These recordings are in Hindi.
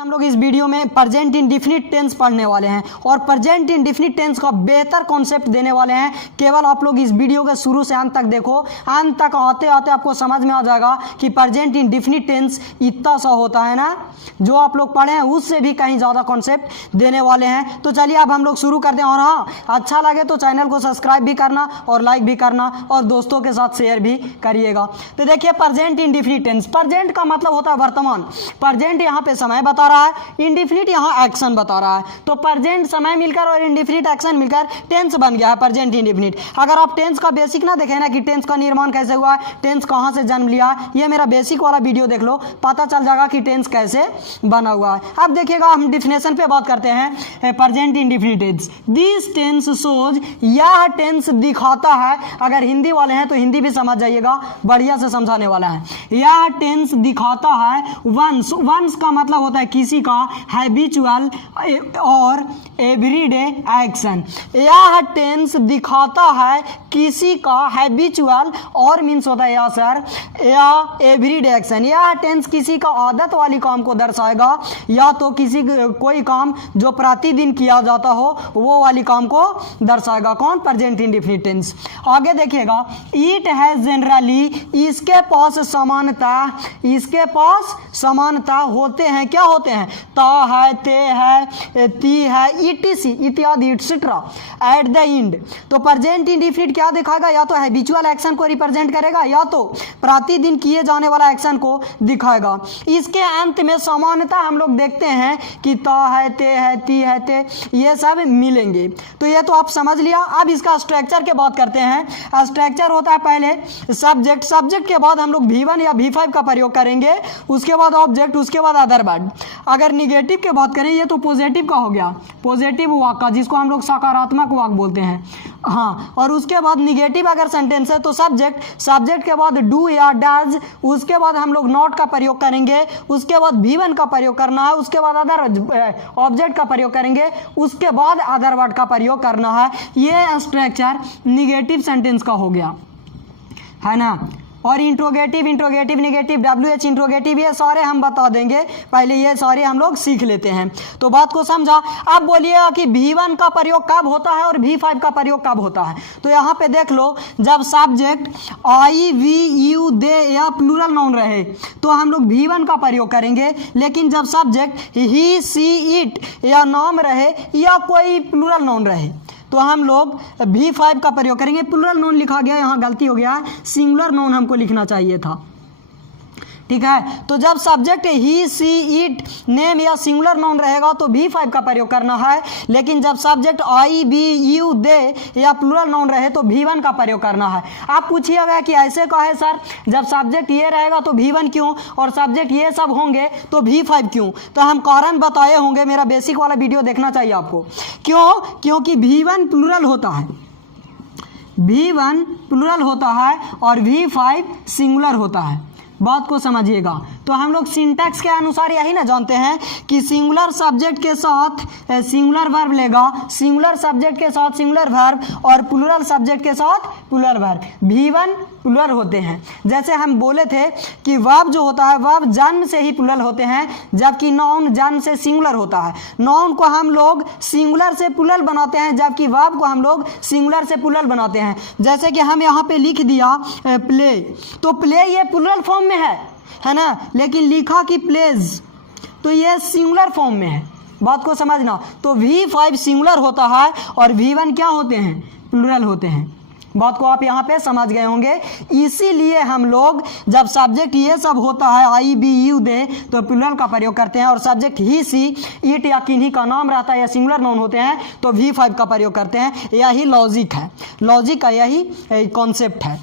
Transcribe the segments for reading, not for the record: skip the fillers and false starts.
हम लोग इस वीडियो में प्रेजेंट इंडेफिनिट टेंस पढ़ने वाले हैं और प्रेजेंट इंडेफिनिट टेंस का बेहतर कॉन्सेप्ट देने वाले हैं। केवल आप लोग इस वीडियो के शुरू से अंत तक देखो, अंत तक आते आते आपको समझ में आ जाएगा कि प्रेजेंट इंडेफिनिट टेंस इतना सा होता है ना, जो आप लोग पढ़े हैं उससे भी कहीं ज़्यादा कॉन्सेप्ट देने वाले हैं। तो चलिए अब हम लोग शुरू करते हैं। और हाँ, अच्छा लगे तो चैनल को सब्सक्राइब भी करना और लाइक भी करना और दोस्तों के साथ शेयर भी करिएगा। तो देखिए प्रेजेंट इंडेफिनिट टेंस, प्रेजेंट का मतलब होता है वर्तमान। प्रेजेंट यहाँ पे समय बता रहा है, इंडेफिनिट यहाँ एक्शन बता रहा है। तो प्रेजेंट समय मिलकर और इंडेफिनिट एक्शन मिलकर टेंस बन गया है प्रेजेंट इंडेफिनिट। अगर आप टेंस का बेसिक ना देखें ना कि टेंस का निर्माण कैसे हुआ है, टेंस कहाँ से जन्म लिया, ये मेरा बेसिक वाला वीडियो देख लो, पता चल जाएगा कि टेंस कैसे बना हुआ है। अब देखिएगा हम डिफिनेशन पे बात करते हैं present indefinite tense. This tense shows, यह टेंस दिखाता है। अगर हिंदी वाले हैं तो हिंदी भी समझ जाइएगा, बढ़िया से समझाने वाला है। यह टेंस दिखाता है वंस, वंस का मतलब होता है किसी का हैबिचुअल और एवरीडे एक्शन। यह टेंस दिखाता है किसी का हैबिचुअल और मीन्स होता है या सर या एवरीडे एक्शन। यह टेंस किसी का आदत वाली काम को दर्शाएगा या तो किसी कोई काम जो प्रतिदिन किया जाता हो वो वाली काम को दर्शाएगा। कौन? Present indefinite tense. आगे देखिएगा, इट है जनरली, इसके पास समानता, इसके पास समानता होते हैं। क्या होते हैं? ता है, ते है, ती है, इटीसी इत्यादि एक्सेट्रा एट द एंड। तो प्रेजेंट इंडेफिनिट क्या दिखाएगा? या तो हैबिचुअल एक्शन को रिप्रेजेंट करेगा या तो प्रतिदिन किए जाने वाला एक्शन को दिखाएगा। इसके अंत में समानता हम लोग देखते हैं कि ता है, ते है, ती है, ते, ये सब मिलेंगे। तो ये तो आप समझ लिया। अब इसका स्ट्रक्चर के बात करते हैं। स्ट्रक्चर होता है पहले सब्जेक्ट, सब्जेक्ट के बाद हम लोग V1 या V5 का प्रयोग करेंगे, उसके बाद ऑब्जेक्ट, उसके बाद अदर वर्ड। अगर निगेटिव की बात करें, ये तो पॉजिटिव का हो गया, पॉजिटिव वाक का, जिसको हम लोग सकारात्मक वाक बोलते हैं। हाँ, और उसके बाद निगेटिव अगर सेंटेंस है तो सब्जेक्ट, सब्जेक्ट के बाद डू या डज, उसके बाद हम लोग नॉट का प्रयोग करेंगे, उसके बाद V1 का प्रयोग करना है, उसके बाद अदर ऑब्जेक्ट का प्रयोग करेंगे, उसके बाद अदर वर्ड का प्रयोग करना है। ये स्ट्रक्चर निगेटिव सेंटेंस का हो गया, है ना। और interrogative, interrogative negative, WH interrogative, ये सारे हम बता देंगे, पहले ये सारे हम लोग सीख लेते हैं। तो बात को समझा। अब बोलिएगा कि V1 का प्रयोग कब होता है और V5 का प्रयोग कब होता है। तो यहाँ पे देख लो, जब subject I, we, you, they या प्लूरल नाउन रहे तो हम लोग V1 का प्रयोग करेंगे, लेकिन जब सब्जेक्ट he, she, it या नाम रहे या कोई प्लूरल नाउन रहे तो हम लोग V5 का प्रयोग करेंगे। प्लूरल नाउन लिखा गया, यहाँ गलती हो गया है, सिंगुलर नाउन हमको लिखना चाहिए था, ठीक है। तो जब subject he, she, it, name या सिंगुलर नाउन रहेगा तो V5 का प्रयोग करना है, लेकिन जब subject I, we, you, they या प्लूरल नाउन रहे तो V1 का प्रयोग करना है। आप पूछिएगा कि ऐसे का है सर, जब सब्जेक्ट ये रहेगा तो V1 क्यों और सब्जेक्ट ये सब होंगे तो V5 क्यों? तो हम कारण बताए होंगे, मेरा बेसिक वाला वीडियो देखना चाहिए आपको। क्यों? क्योंकि V1 प्लूरल होता है, V1 प्लूरल होता है और V5 सिंगुलर होता है। बात को समझिएगा। तो हम लोग सिंटैक्स के अनुसार यही ना जानते हैं कि सिंगुलर सब्जेक्ट के साथ सिंगुलर वर्ब लेगा, सिंगुलर सब्जेक्ट के साथ सिंगुलर वर्ब और प्लूरल सब्जेक्ट के साथ प्लूरल वर्ब। V1 प्लूरल होते हैं। जैसे हम बोले थे कि वर्ब जो होता है, वर्ब जन्म से ही प्लूरल होते हैं, जबकि नाउन जन्म से सिंगुलर होता है। नाउन को हम लोग सिंगुलर से प्लूरल बनाते हैं, जबकि वर्ब को हम लोग सिंगुलर से प्लूरल बनाते हैं। जैसे कि हम यहाँ पे लिख दिया प्ले, तो प्ले ये प्लूरल फॉर्म में है ना, लेकिन लिखा कि प्लेज तो ये सिंगुलर फॉर्म में है। बात को समझना। तो V5 सिंगुलर होता है और V1 क्या होते हैं? प्लूरल होते हैं। बात को आप यहाँ पे समझ गए होंगे। इसीलिए हम लोग जब सब्जेक्ट ये सब होता है I, we, you, they तो प्लूरल का प्रयोग करते हैं, और सब्जेक्ट ही, सी, इट या किन्हीं का नाम रहता है या सिंगुलर नाउन होते हैं तो V5 का प्रयोग करते हैं। यही लॉजिक है, लॉजिक का यही कॉन्सेप्ट है।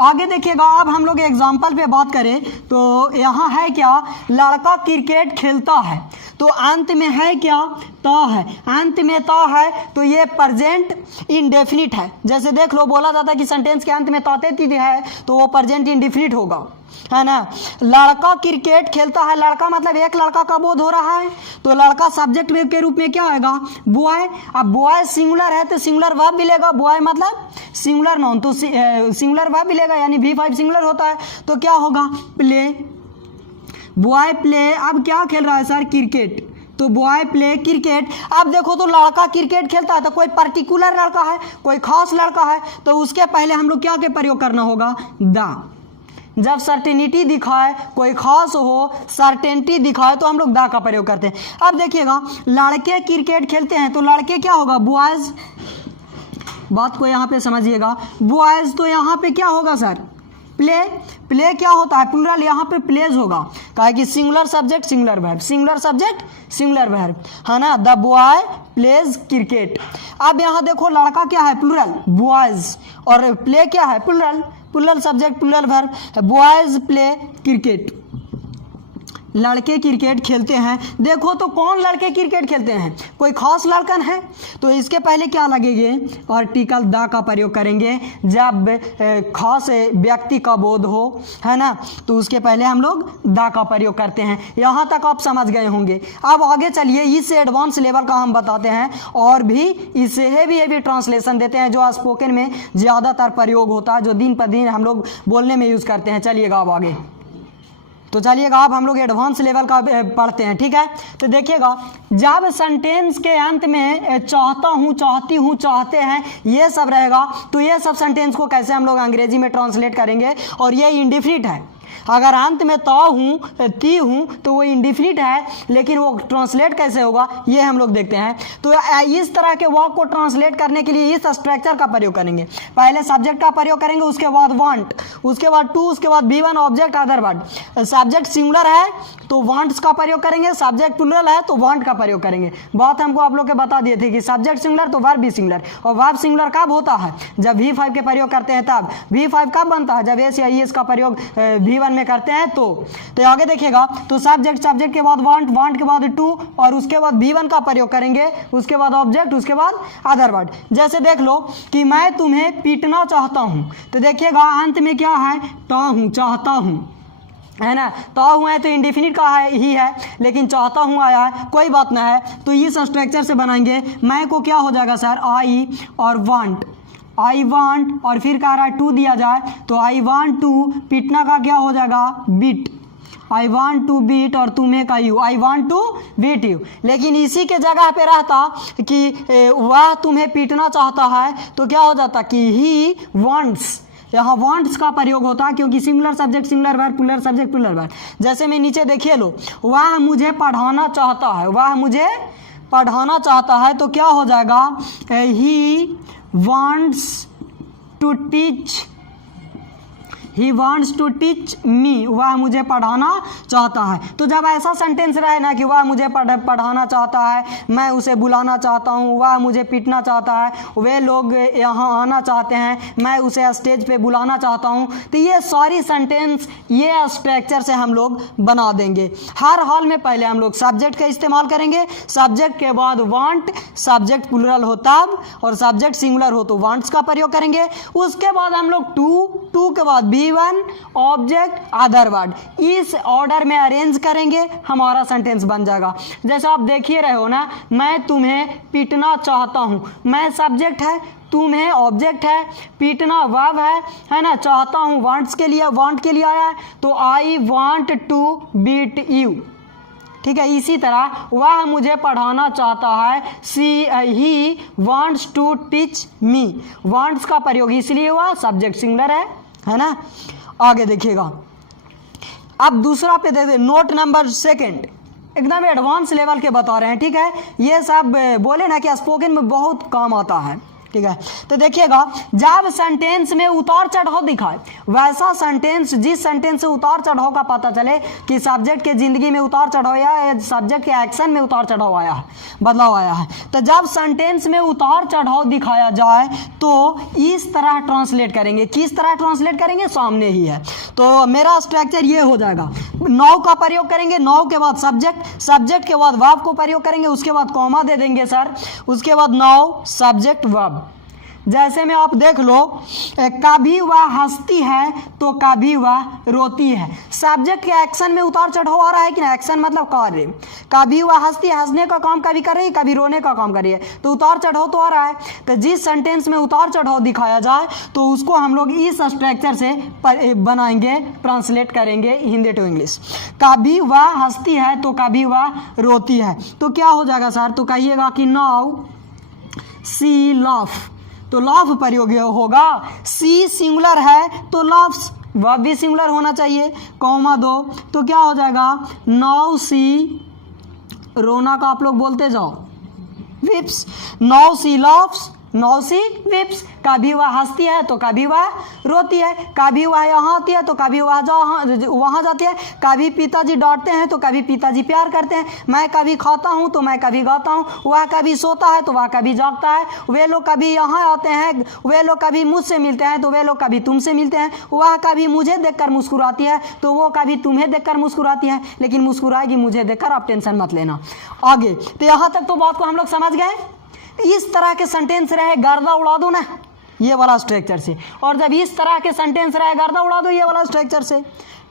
आगे देखिएगा, अब हम लोग एग्जाम्पल पे बात करें तो यहाँ है क्या, लड़का क्रिकेट खेलता है, तो अंत में है क्या, ता है, अंत में ता है तो ये प्रेजेंट इंडेफिनिट है। जैसे देख लो, बोला जाता है कि सेंटेंस के अंत में ताते तीते है तो वो प्रेजेंट इंडेफिनिट होगा, है ना। लड़का क्रिकेट खेलता है, लड़का मतलब एक लड़का का बोध हो रहा है, तो लड़का सब्जेक्ट के रूप में क्या आएगा, बॉय। अब बॉय सिंगुलर है तो सिंगुलर वर्ब मिलेगा, बॉय मतलब सिंगुलर नाउन तो सिंगुलर वर्ब मिलेगा, यानी V5 सिंगुलर होता है तो क्या होगा, प्ले। बॉय प्ले, अब क्या खेल रहा है सर, क्रिकेट, तो बॉय प्ले क्रिकेट। अब देखो तो लड़का क्रिकेट खेलता है तो कोई पर्टिकुलर लड़का है, कोई खास लड़का है, तो उसके पहले हम लोग क्या के प्रयोग करना होगा, द। जब सर्टेनिटी दिखाए, कोई खास हो, सर्टेनिटी दिखाए, तो हम लोग द का प्रयोग करते हैं। अब देखिएगा लड़के क्रिकेट खेलते हैं तो लड़के क्या होगा, बॉयज, बात को यहाँ पे समझिएगा, बॉयज, तो यहाँ पे क्या होगा सर, प्ले। प्ले क्या होता है, प्लूरल, यहाँ पे प्लेज होगा, कहा कि singular subject singular verb, singular subject singular verb, है ना, द बॉय प्लेज क्रिकेट। अब यहाँ देखो लड़का क्या है, प्लूरल, बॉयज, और प्ले क्या है, plural, plural subject plural verb, boys play cricket, लड़के क्रिकेट खेलते हैं। देखो तो कौन लड़के क्रिकेट खेलते हैं, कोई खास लड़कन है, तो इसके पहले क्या लगेंगे, आर्टिकल द का प्रयोग करेंगे। जब खास व्यक्ति का बोध हो, है ना, तो उसके पहले हम लोग द का प्रयोग करते हैं। यहाँ तक आप समझ गए होंगे। अब आगे चलिए, इससे एडवांस लेवल का हम बताते हैं, और भी इससे हेवी ट्रांसलेशन देते हैं जो स्पोकन में ज़्यादातर प्रयोग होता है, जो दिन पर दिन हम लोग बोलने में यूज़ करते हैं। चलिएगा अब आगे, तो चलिएगा अब हम लोग एडवांस लेवल का पढ़ते हैं, ठीक है। तो देखिएगा, जब सेंटेंस के अंत में चाहता हूँ, चाहती हूँ, चाहते हैं, ये सब रहेगा, तो ये सब सेंटेंस को कैसे हम लोग अंग्रेजी में ट्रांसलेट करेंगे, और ये इंडिफिनिट है। अगर अंत में ता हूँ, ती हूँ, तो वो इंडिफिनिट है, लेकिन वो ट्रांसलेट कैसे होगा ये हम लोग देखते हैं। तो इस तरह के वर्ब को ट्रांसलेट करने के लिए इस स्ट्रक्चर का प्रयोग करेंगे। पहले सब्जेक्ट का प्रयोग करेंगे, उसके बाद वांट, उसके बाद टू, उसके बाद V1 object other word. Subject singular है तो वांट्स का प्रयोग करेंगे, सब्जेक्ट प्लूरल है तो वांट का प्रयोग करेंगे। बात हमको आप लोग के बता दिए थे कि सब्जेक्ट सिंगुलर तो वर्ब भी सिंगुलर, और वर्ब सिंगुलर कब होता है, जब V5 के प्रयोग करते हैं तब। V5 कब बनता है, जब एस या ईएस का प्रयोग V1 में करते हैं तो आगे देखिएगा, तो सब्जेक्ट, सब्जेक्ट के बाद वांट, वांट के बाद टू, और उसके बाद V1 का प्रयोग करेंगे, उसके बाद ऑब्जेक्ट, उसके बाद अदर वर्ड। जैसे देख लो कि मैं तुम्हें पीटना चाहता हूं, तो देखिएगा अंत में क्या है, ता हूं, चाहता हूं, है ना, ता हूं है तो इंडिफिनिट का है ही है, लेकिन चाहता हूं आया है, कोई बात ना है। तो इस स्ट्रक्चर से बनाएंगे। मैं को क्या हो जाएगा सर, आई, और वांट, आई वांट, और फिर कह रहा है टू दिया जाए तो आई वांट टू, पीटना का क्या हो जाएगा, beat, I want to beat, और तुम्हें का you, I want to beat you. लेकिन इसी के जगह पे रहता कि वह तुम्हें पीटना चाहता है, तो क्या हो जाता कि ही वांट्स, यहाँ वांट्स का प्रयोग होता है, क्योंकि singular subject singular verb, plural subject plural verb. जैसे मैं नीचे देखिए लो, वह मुझे पढ़ाना चाहता है, वह मुझे पढ़ाना चाहता है, तो क्या हो जाएगा, ही wants to teach, he wants to teach me, वह मुझे पढ़ाना चाहता है। तो जब ऐसा सेंटेंस रहे ना कि वह मुझे पढ़ाना चाहता है, मैं उसे बुलाना चाहता हूँ, वह मुझे पीटना चाहता है, वे लोग यहाँ आना चाहते हैं, मैं उसे स्टेज पे बुलाना चाहता हूँ, तो ये सारी सेंटेंस ये स्ट्रक्चर से हम लोग बना देंगे। हर हाल में पहले हम लोग सब्जेक्ट का इस्तेमाल करेंगे, सब्जेक्ट के बाद वांट, सब्जेक्ट प्लूरल हो तब, और सब्जेक्ट सिंगुलर हो तो वांट्स का प्रयोग करेंगे। उसके बाद हम लोग टू के बाद V1 ऑब्जेक्ट अदर वर्ड, इस ऑर्डर में अरेंज करेंगे, हमारा सेंटेंस बन जाएगा। जैसे आप देखिए रहे हो ना, मैं तुम्हें पीटना चाहता हूँ, मैं सब्जेक्ट है, तुम्हें ऑब्जेक्ट है, पीटना वर्ब है ना, चाहता हूँ वांट्स के लिए, वांट के लिए आया है, तो I want to beat you, ठीक है। इसी तरह वह मुझे पढ़ाना चाहता है, he wants to teach me, wants का प्रयोग इसलिए हुआ, सब्जेक्ट सिंगुलर है ना। आगे देखिएगा, अब दूसरा पे दे दे, नोट नंबर सेकंड, एकदम एडवांस लेवल के बता रहे हैं, ठीक है। ये सब बोले ना कि स्पोकन में बहुत काम आता है, ठीक है। तो देखिएगा, जब सेंटेंस में उतार चढ़ाव दिखाए, वैसा सेंटेंस, जिस सेंटेंस से उतार चढ़ाव का पता चले कि सब्जेक्ट के जिंदगी में उतार चढ़ाव या सब्जेक्ट के एक्शन में उतार चढ़ाव आया है, बदलाव आया है, तो जब सेंटेंस में उतार चढ़ाव दिखाया जाए तो इस तरह ट्रांसलेट करेंगे। किस तरह ट्रांसलेट करेंगे, सामने ही है। तो मेरा स्ट्रक्चर ये हो जाएगा, नाउ का प्रयोग करेंगे, नाउ के बाद सब्जेक्ट, सब्जेक्ट के बाद वर्ब को प्रयोग करेंगे, उसके बाद कॉमा दे देंगे सर, उसके बाद नाउ सब्जेक्ट वर्ब, जैसे में आप देख लो, कभी वह हंसती है तो कभी वह रोती है। सब्जेक्ट के एक्शन में उतार चढ़ाव आ रहा है कि ना, एक्शन मतलब कार्य। कभी वह हंसती है, हंसने का काम कभी कर रही है, कभी रोने का काम कर रही है, तो उतार चढ़ाव तो आ रहा है। तो जिस सेंटेंस में उतार चढ़ाव दिखाया जाए तो उसको हम लोग इस स्ट्रक्चर से बनाएंगे, ट्रांसलेट करेंगे हिंदी टू इंग्लिश। कभी वह हंसती है तो कभी वह रोती है, तो क्या हो जाएगा सर? तो कहिएगा कि नाउ सी लाफ, तो लाफ प्रयोग होगा। सी सिंगुलर है तो लाफ्स, वह भी सिंगुलर होना चाहिए, कॉमा दो, तो क्या हो जाएगा? नाउ सी, रोना का आप लोग बोलते जाओ, weeps. Now she laughs, now she weeps. कभी वह हंसती है तो कभी वह रोती है, कभी वह यहाँ आती है तो कभी वह वहाँ जाती है, कभी पिताजी डांटते हैं तो कभी पिताजी प्यार करते हैं, मैं कभी खाता हूँ तो मैं कभी गाता हूँ, वह कभी सोता है तो वह कभी जागता है, वे लोग कभी यहाँ आते हैं, वे लोग कभी मुझसे मिलते हैं तो वे लोग कभी तुमसे मिलते हैं, वह कभी मुझे देखकर मुस्कुराती है तो वो कभी तुम्हें देखकर मुस्कुराती है, लेकिन मुस्कुराएगी मुझे देखकर, आप टेंशन मत लेना। आगे तो यहाँ तक तो बात को हम लोग समझ गए। इस तरह के सेंटेंस रहे गर्दा उड़ा दो ना, ये वाला स्ट्रक्चर से, और जब इस तरह के सेंटेंस रहे गर्दा उड़ा दो ये वाला स्ट्रक्चर से,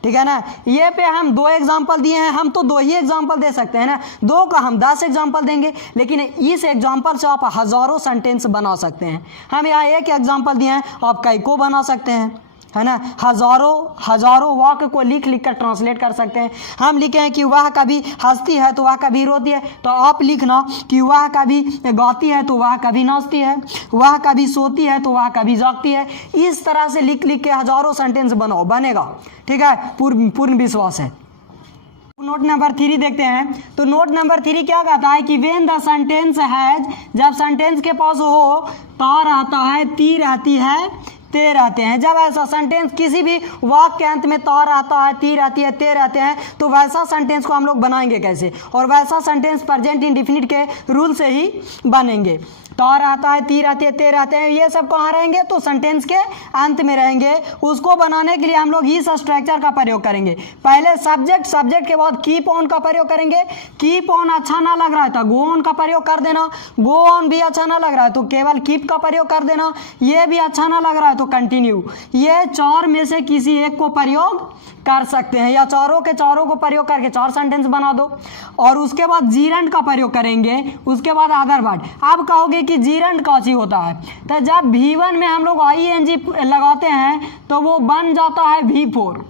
ठीक है ना। ये पे हम 2 एग्जाम्पल दिए हैं, हम तो 2 ही एग्जाम्पल दे सकते हैं ना, 2 का हम 10 एग्जाम्पल देंगे, लेकिन इस एग्जाम्पल से आप हज़ारों सेंटेंस बना सकते हैं। हम यहाँ 1 एग्जाम्पल दिए हैं, आप कई को बना सकते हैं, है ना। हजारों वाक्य को लिख कर ट्रांसलेट कर सकते हैं। हम लिखे हैं कि वह कभी हंसती है तो वह कभी रोती है, तो आप लिखना कि वह कभी गाती है तो वह कभी नाचती है, वह कभी सोती है तो वह कभी जागती है। इस तरह से लिख के हजारों सेंटेंस बनाओ, बनेगा, ठीक है, पूर्ण विश्वास है। नोट नंबर 3 देखते हैं, तो नोट नंबर 3 क्या कहता है कि व्हेन द सेंटेंस हैज, जब सेंटेंस के पास हो ता रहता है, ती रहती है, ते रहते हैं। जब ऐसा सेंटेंस किसी भी वाक्य के अंत में ता रहता है, ती रहती है, ते रहते हैं, तो वैसा सेंटेंस को हम लोग बनाएंगे कैसे? और वैसा सेंटेंस प्रेजेंट इंडेफिनिट के रूल से ही बनेंगे। ता रहता है, ती रहती है, ते रहते हैं, ये सब कहाँ रहेंगे? तो सेंटेंस के अंत में रहेंगे। उसको बनाने के लिए हम लोग इस स्ट्रक्चर का प्रयोग करेंगे। पहले सब्जेक्ट के बाद कीप ऑन का प्रयोग करेंगे। कीप ऑन अच्छा ना लग रहा है तो गो ऑन का प्रयोग कर देना, गो ऑन भी अच्छा ना लग रहा है तो केवल कीप का प्रयोग कर देना, ये भी अच्छा ना लग रहा है तो कंटिन्यू। ये 4 में से किसी एक को प्रयोग कर सकते हैं, या चारों को प्रयोग करके 4 सेंटेंस बना दो। और उसके बाद जीरंड का प्रयोग करेंगे, उसके बाद अदर वर्ड। अब कहोगे कि जीरंड का चीज होता है, तो जब V1 में हम लोग ING लगाते हैं तो वो बन जाता है V4,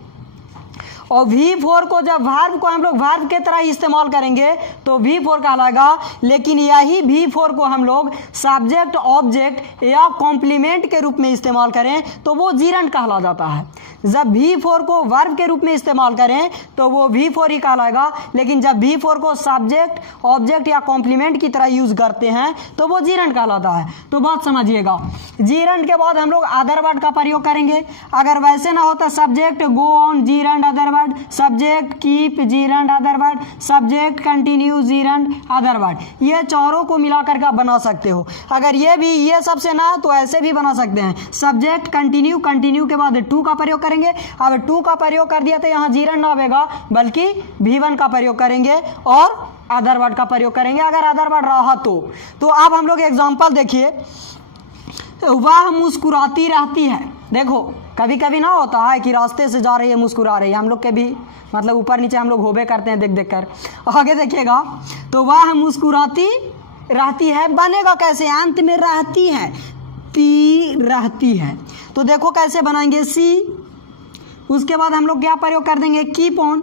और V4 को जब वर्ब को हम लोग वर्ब के तरह इस्तेमाल करेंगे तो V4 कहलाएगा। लेकिन यही V4 को हम लोग सब्जेक्ट ऑब्जेक्ट या कॉम्प्लीमेंट के रूप में इस्तेमाल करें तो वो जीरंड कहला जाता है। जब V4 को वर्ब के रूप में इस्तेमाल करें तो वो V4 ही कहलाएगा, लेकिन जब V4 को सब्जेक्ट ऑब्जेक्ट या कॉम्प्लीमेंट की तरह यूज करते हैं तो वो जीरंड कहलाता है। तो बात समझिएगा, जीरंड के बाद हम लोग अदर वर्ड का प्रयोग करेंगे। अगर वैसे ना होता subject go on gerund other word, subject keep gerund other word, subject continue gerund other word, ये चारों को मिला करके आप बना सकते हो। अगर ये सबसे ना तो ऐसे भी बना सकते हैं, सब्जेक्ट कंटिन्यू, कंटिन्यू के बाद टू का प्रयोग करेंगे। अब टू का प्रयोग कर दिया तो यहाँ जीरंड ना आएगा बल्कि V1 का प्रयोग करेंगे और अदर वर्ड का प्रयोग करेंगे अगर अदर वर्ड रहा तो अब हम लोग एग्जांपल देखिए, वह मुस्कुराती रहती है। देखो कभी कभी ना होता है कि रास्ते से जा रही है मुस्कुरा रही है, हम लोग के भी मतलब ऊपर नीचे हम लोग होबे करते हैं देख कर। आगे देखिएगा, तो वह मुस्कुराती रहती है बनेगा कैसे? अंत में रहती है, ती रहती है, तो देखो कैसे बनाएंगे, सी। उसके बाद हम लोग क्या प्रयोग कर देंगे? कीप ऑन,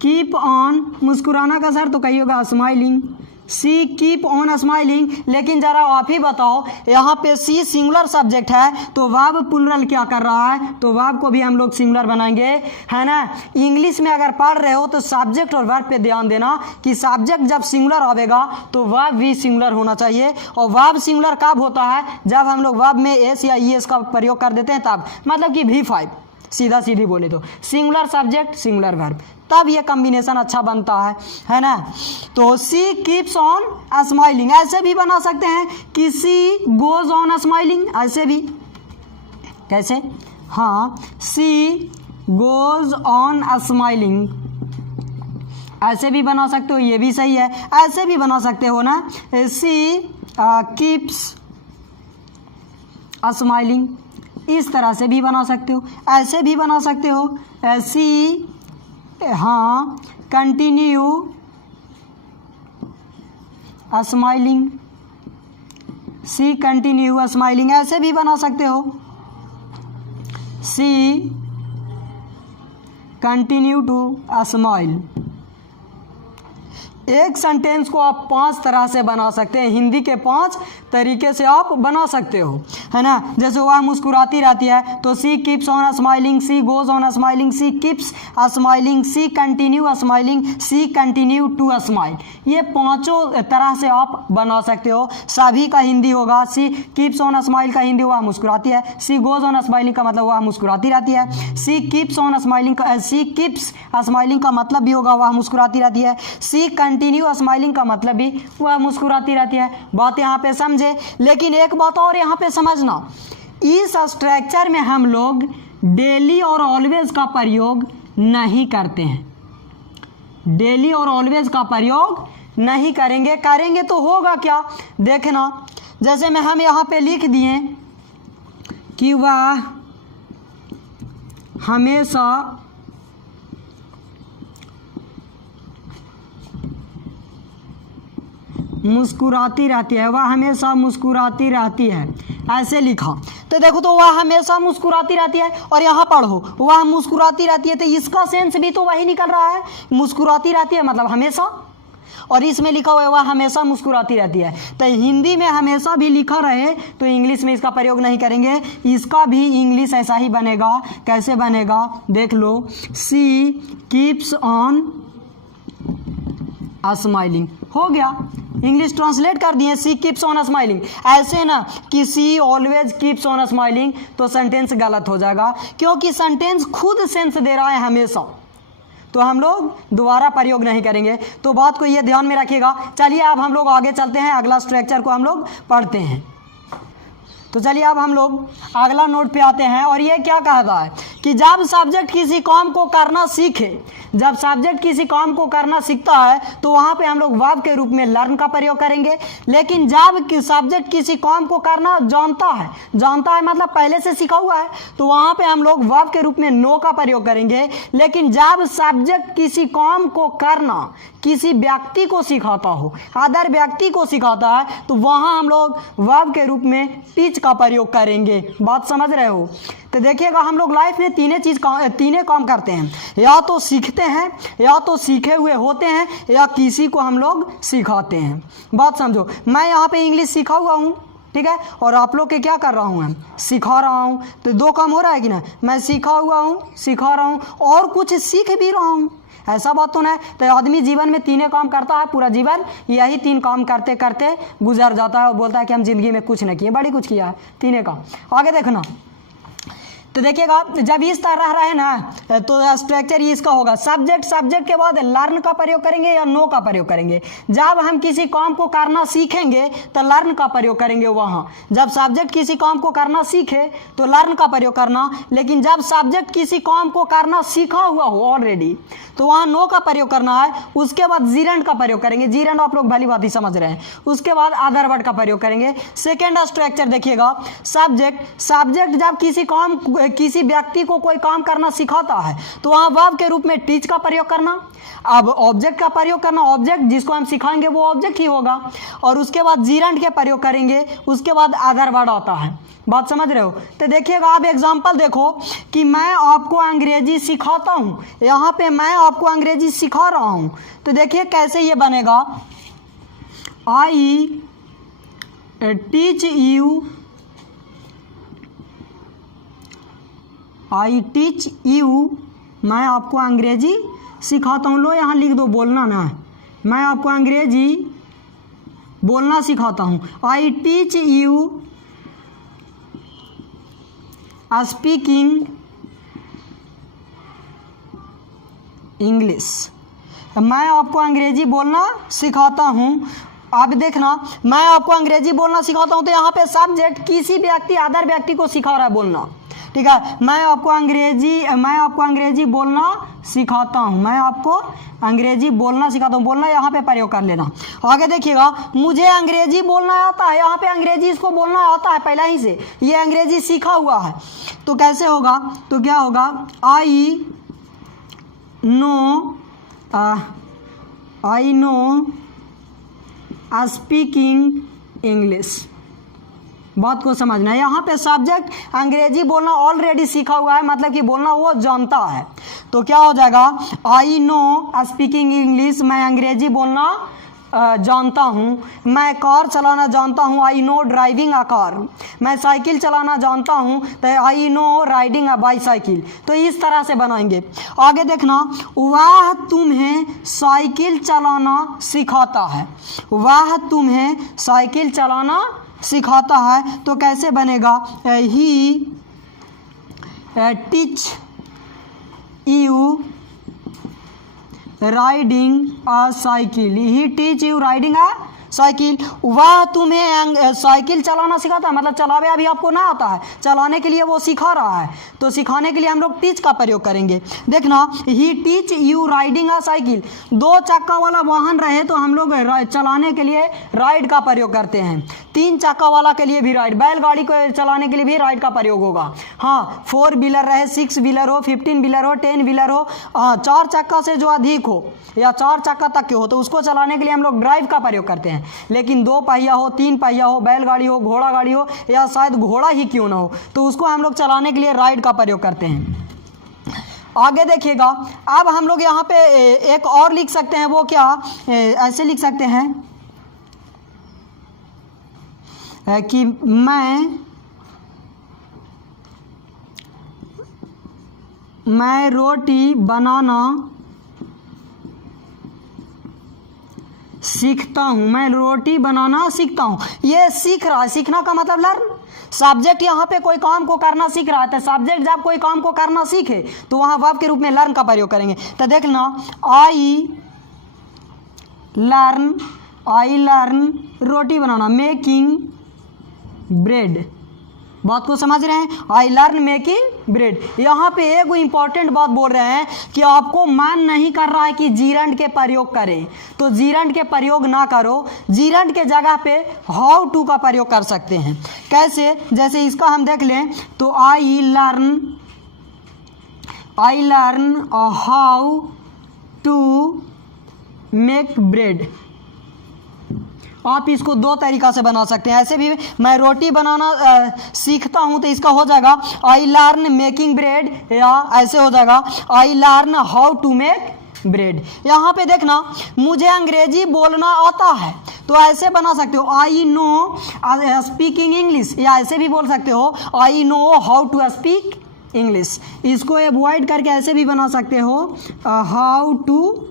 कीप ऑन मुस्कुराना का सर तो कहिएगा smiling, see keep on smiling. लेकिन जरा आप ही बताओ, यहाँ पे सी सिंगुलर सब्जेक्ट है तो वर्ब प्लूरल क्या कर रहा है? तो वर्ब को भी हम लोग सिंगुलर बनाएंगे, है ना। इंग्लिश में अगर पढ़ रहे हो तो सब्जेक्ट और वर्ब पे ध्यान देना कि सब्जेक्ट जब सिंगुलर आवेगा तो वर्ब भी सिंगुलर होना चाहिए। और वर्ब सिंगुलर कब होता है? जब हम लोग वर्ब में एस या ईएस का प्रयोग कर देते हैं तब, मतलब कि V5 सीधा सीधी बोले तो सिंगुलर सब्जेक्ट सिंगुलर वर्ब, तब ये कॉम्बिनेशन अच्छा बनता है ना। तो सी कीप्स ऑन स्माइलिंग ऐसे भी बना सकते हैं कि सी गोज ऑन स्माइलिंग, ऐसे भी। कैसे? हाँ, सी गोज ऑन स्माइलिंग, ऐसे भी बना सकते हो, ये भी सही है। ऐसे भी बना सकते हो ना, सी कीप्स स्माइलिंग, इस तरह से भी बना सकते हो। ऐसे भी बना सकते हो, सी हाँ continue smiling, she continue smiling, ऐसे भी बना सकते हो, सी कंटिन्यू टू स्माइल। एक सेंटेंस को आप 5 तरह से बना सकते हैं, हिंदी के 5 तरीके से आप बना सकते हो, है ना। जैसे वह मुस्कुराती रहती है तो she keeps on smiling, she goes on smiling, she keeps smiling, she continue smiling, she continue to smile. ये 5 तरह से आप बना सकते हो। सभी का हिंदी होगा, सी कीप्स ऑन स्माइल का हिंदी वह मुस्कुराती है, सी गोज ऑन स्माइलिंग का मतलब वह मुस्कुराती रहती है, सी कीप्स ऑन स्माइलिंग का, सी कीप्स स्माइलिंग का मतलब भी होगा वह मुस्कुराती रहती है, सी कंटिन्यू स्माइलिंग का मतलब भी वह मुस्कुराती रहती है। बात यहाँ पे समझे। लेकिन एक बात और यहाँ पे समझना, इस स्ट्रक्चर में हम लोग डेली और ऑलवेज का प्रयोग नहीं करते हैं। डेली और ऑलवेज का प्रयोग नहीं करेंगे, करेंगे तो होगा क्या, देखना। जैसे में हम यहाँ पे लिख दिए कि वह हमेशा मुस्कुराती रहती है, वह हमेशा मुस्कुराती रहती है, ऐसे लिखा तो देखो तो वह हमेशा मुस्कुराती रहती है, और यहाँ पढ़ो वह मुस्कुराती रहती है, तो इसका सेंस भी तो वही निकल रहा है, मुस्कुराती रहती है मतलब हमेशा, और इसमें लिखा हुआ है वह हमेशा मुस्कुराती रहती है। तो हिंदी में हमेशा भी लिखा रहे तो इंग्लिश में इसका प्रयोग नहीं करेंगे, इसका भी इंग्लिश ऐसा ही बनेगा। कैसे बनेगा देख लो, सी कीप्स ऑन स्माइलिंग, हो गया, इंग्लिश ट्रांसलेट कर दिए, सी कीप्स ऑन स्माइलिंग। ऐसे ना कि सी ऑलवेज कीप्स ऑन स्माइलिंग तो सेंटेंस गलत हो जाएगा, क्योंकि सेंटेंस खुद सेंस दे रहा है हमेशा, तो हम लोग दोबारा प्रयोग नहीं करेंगे। तो बात को ये ध्यान में रखिएगा। चलिए अब हम लोग आगे चलते हैं, अगला स्ट्रक्चर को हम लोग पढ़ते हैं। तो चलिए अब हम लोग अगला नोट पे आते हैं, और ये क्या कहता है कि जब सब्जेक्ट किसी काम को करना सीखे, जब सब्जेक्ट किसी काम को करना सीखता है तो वहाँ पे हम लोग वर्ब के रूप में लर्न का प्रयोग करेंगे। लेकिन जब सब्जेक्ट किसी काम को करना जानता है मतलब पहले से सीखा हुआ है, तो वहाँ पे हम लोग वर्ब के रूप में नो का प्रयोग करेंगे। लेकिन जब सब्जेक्ट किसी काम को करना किसी व्यक्ति को सिखाता हो, अदर व्यक्ति को सिखाता है, तो वहाँ हम लोग वर्ब के रूप में टीच का प्रयोग करेंगे। बात समझ रहे हो। तो देखिएगा हम लोग लाइफ में तीन काम करते हैं, या तो सीखते हैं, या तो सीखे हुए होते हैं, या किसी को हम लोग सिखाते हैं। बात समझो, मैं यहाँ पे इंग्लिश सीखा हुआ हूँ, ठीक है, और आप लोग के क्या कर रहा हूँ, मैं सिखा रहा हूँ। तो 2 काम हो रहा है कि ना, मैं सीखा हुआ हूँ, सिखा रहा हूँ, और कुछ सीख भी रहा हूँ। ऐसा बात तो नहीं। तो आदमी जीवन में 3 काम करता है, पूरा जीवन यही 3 काम करते करते गुजर जाता है और बोलता है कि हम जिंदगी में कुछ नहीं किए, बड़ी कुछ किया है, 3 काम। आगे देखना, तो देखिएगा जब इस तरह रहे ना तो स्ट्रक्चर इसका होगा, सब्जेक्ट के बाद लर्न का प्रयोग करेंगे या नो का प्रयोग करेंगे। जब हम किसी काम को करना सीखेंगे तो लर्न का प्रयोग करेंगे वहाँ। जब सब्जेक्ट किसी काम को करना सीखे तो लर्न का प्रयोग करना, लेकिन जब सब्जेक्ट किसी काम को करना सीखा हुआ हो ऑलरेडी तो वहाँ नो का प्रयोग करना है। उसके बाद जीरेंड का प्रयोग करेंगे, जीरेंड आप लोग भली बात ही समझ रहे हैं। उसके बाद अदर वर्ड का प्रयोग करेंगे। सेकेंड स्ट्रक्चर देखिएगा, सब्जेक्ट जब किसी व्यक्ति को कोई काम करना सिखाता है तो वहाँ वर्ब के रूप में टीच का प्रयोग करना। अब ऑब्जेक्ट का प्रयोग करना, ऑब्जेक्ट जिसको हम सिखाएंगे वो ऑब्जेक्ट ही होगा, और उसके बाद जीरेंड के प्रयोग करेंगे। उसके बाद अदर वर्ड आता है। बात समझ रहे हो। तो देखिएगा आप एग्जांपल देखो कि मैं आपको अंग्रेजी सिखाता हूँ, यहाँ पे मैं आपको अंग्रेजी सिखा रहा हूँ। तो देखिए कैसे ये बनेगा, आई टीच यू, मैं आपको अंग्रेजी सिखाता हूँ। लो यहाँ लिख दो, बोलना ना, मैं आपको अंग्रेजी बोलना सिखाता हूँ। I teach you speaking English, मैं आपको अंग्रेजी बोलना सिखाता हूँ। आप देखना, मैं आपको अंग्रेजी बोलना सिखाता हूँ, तो यहाँ पे सब्जेक्ट किसी व्यक्ति अदर व्यक्ति को सिखा रहा है बोलना, ठीक है, मैं आपको अंग्रेजी बोलना सिखाता हूँ, मैं आपको अंग्रेजी बोलना सिखाता हूँ, बोलना यहाँ पे प्रयोग कर लेना। आगे देखिएगा, मुझे अंग्रेजी बोलना आता है, यहाँ पे अंग्रेजी इसको बोलना आता है पहले ही से, ये अंग्रेजी सीखा हुआ है। तो कैसे होगा, तो क्या होगा, आई नो स्पीकिंग इंग्लिश। बात को समझना है, यहाँ पे सब्जेक्ट अंग्रेजी बोलना ऑलरेडी सीखा हुआ है, मतलब कि बोलना वो जानता है। तो क्या हो जाएगा, आई नो स्पीकिंग इंग्लिश, मैं अंग्रेजी बोलना जानता हूँ। मैं कार चलाना जानता हूँ, I know driving a car. मैं साइकिल चलाना जानता हूँ, तो I know riding a bicycle. तो इस तरह से बनाएंगे। आगे देखना, वह तुम्हें साइकिल चलाना सिखाता है, वह तुम्हें साइकिल चलाना सिखाता है। तो कैसे बनेगा, he teach you riding a cycle, he teach you riding a cycle. वह तुम्हें साइकिल चलाना सिखाता है, मतलब चलावे अभी आपको ना आता है, चलाने के लिए वो सिखा रहा है, तो सिखाने के लिए हम लोग टीच का प्रयोग करेंगे। देखना, he teach you riding a cycle, दो चक्का वाला वाहन रहे तो हम लोग चलाने के लिए राइड का प्रयोग करते हैं। तीन चक्का वाला के लिए भी राइड, बैलगाड़ी को चलाने के लिए भी राइड का प्रयोग होगा। हाँ, 4 व्हीलर रहे, 6 व्हीलर हो, 15 व्हीलर हो, 10 व्हीलर हो, 4 चक्का से जो अधिक हो या 4 चक्का तक के हो, तो उसको चलाने के लिए हम लोग ड्राइव का प्रयोग करते हैं। लेकिन 2 पहिया हो, 3 पहिया हो, बैलगाड़ी हो, घोड़ा गाड़ी हो, या शायद घोड़ा ही क्यों ना हो, तो उसको हम लोग चलाने के लिए राइड का प्रयोग करते हैं। आगे देखिएगा, अब हम लोग यहाँ पे एक और लिख सकते हैं, वो क्या, ऐसे लिख सकते हैं कि मैं रोटी बनाना सीखता हूँ, मैं रोटी बनाना सीखता हूँ। ये सीख रहा है, सीखना का मतलब लर्न। सब्जेक्ट यहाँ पे कोई काम को करना सीख रहा है, तो सब्जेक्ट जब कोई काम को करना सीखे तो वहाँ वर्ब के रूप में लर्न का प्रयोग करेंगे। तो देखना, I learn roti banana, making bread. बात को समझ रहे हैं, आई लर्न मेकिंग ब्रेड। यहाँ पे एक इंपॉर्टेंट बात बोल रहे हैं कि आपको मन नहीं कर रहा है कि जीरंड के प्रयोग करें, तो जीरंड के प्रयोग ना करो, जीरंड के जगह पे हाउ टू का प्रयोग कर सकते हैं। कैसे, जैसे इसका हम देख लें, तो I learn how to make bread. आप इसको 2 तरीका से बना सकते हैं। ऐसे भी मैं रोटी बनाना सीखता हूं, तो इसका हो जाएगा आई लर्न मेकिंग ब्रेड, या ऐसे हो जाएगा I learn how to make bread. यहाँ पे देखना, मुझे अंग्रेजी बोलना आता है, तो ऐसे बना सकते हो आई नो स्पीकिंग इंग्लिश, या ऐसे भी बोल सकते हो I know how to speak English. इसको अवॉइड करके ऐसे भी बना सकते हो हाउ टू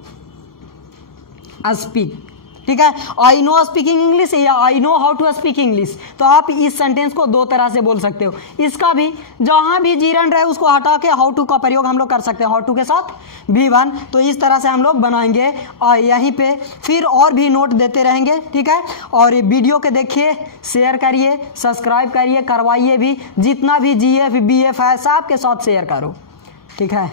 स्पीक। ठीक है, आई नो स्पीकिंग इंग्लिश या I know how to speak English. तो आप इस सेंटेंस को 2 तरह से बोल सकते हो। इसका भी जहां भी जीरंड रहे उसको हटा के हाउ टू का प्रयोग हम लोग कर सकते हैं, हाउ टू के साथ V1। तो इस तरह से हम लोग बनाएंगे, और यहीं पे फिर और भी नोट देते रहेंगे। ठीक है, और वीडियो के देखिए, शेयर करिए, सब्सक्राइब करिए, करवाइए भी, जितना भी GF BF है सबके साथ शेयर करो। ठीक है।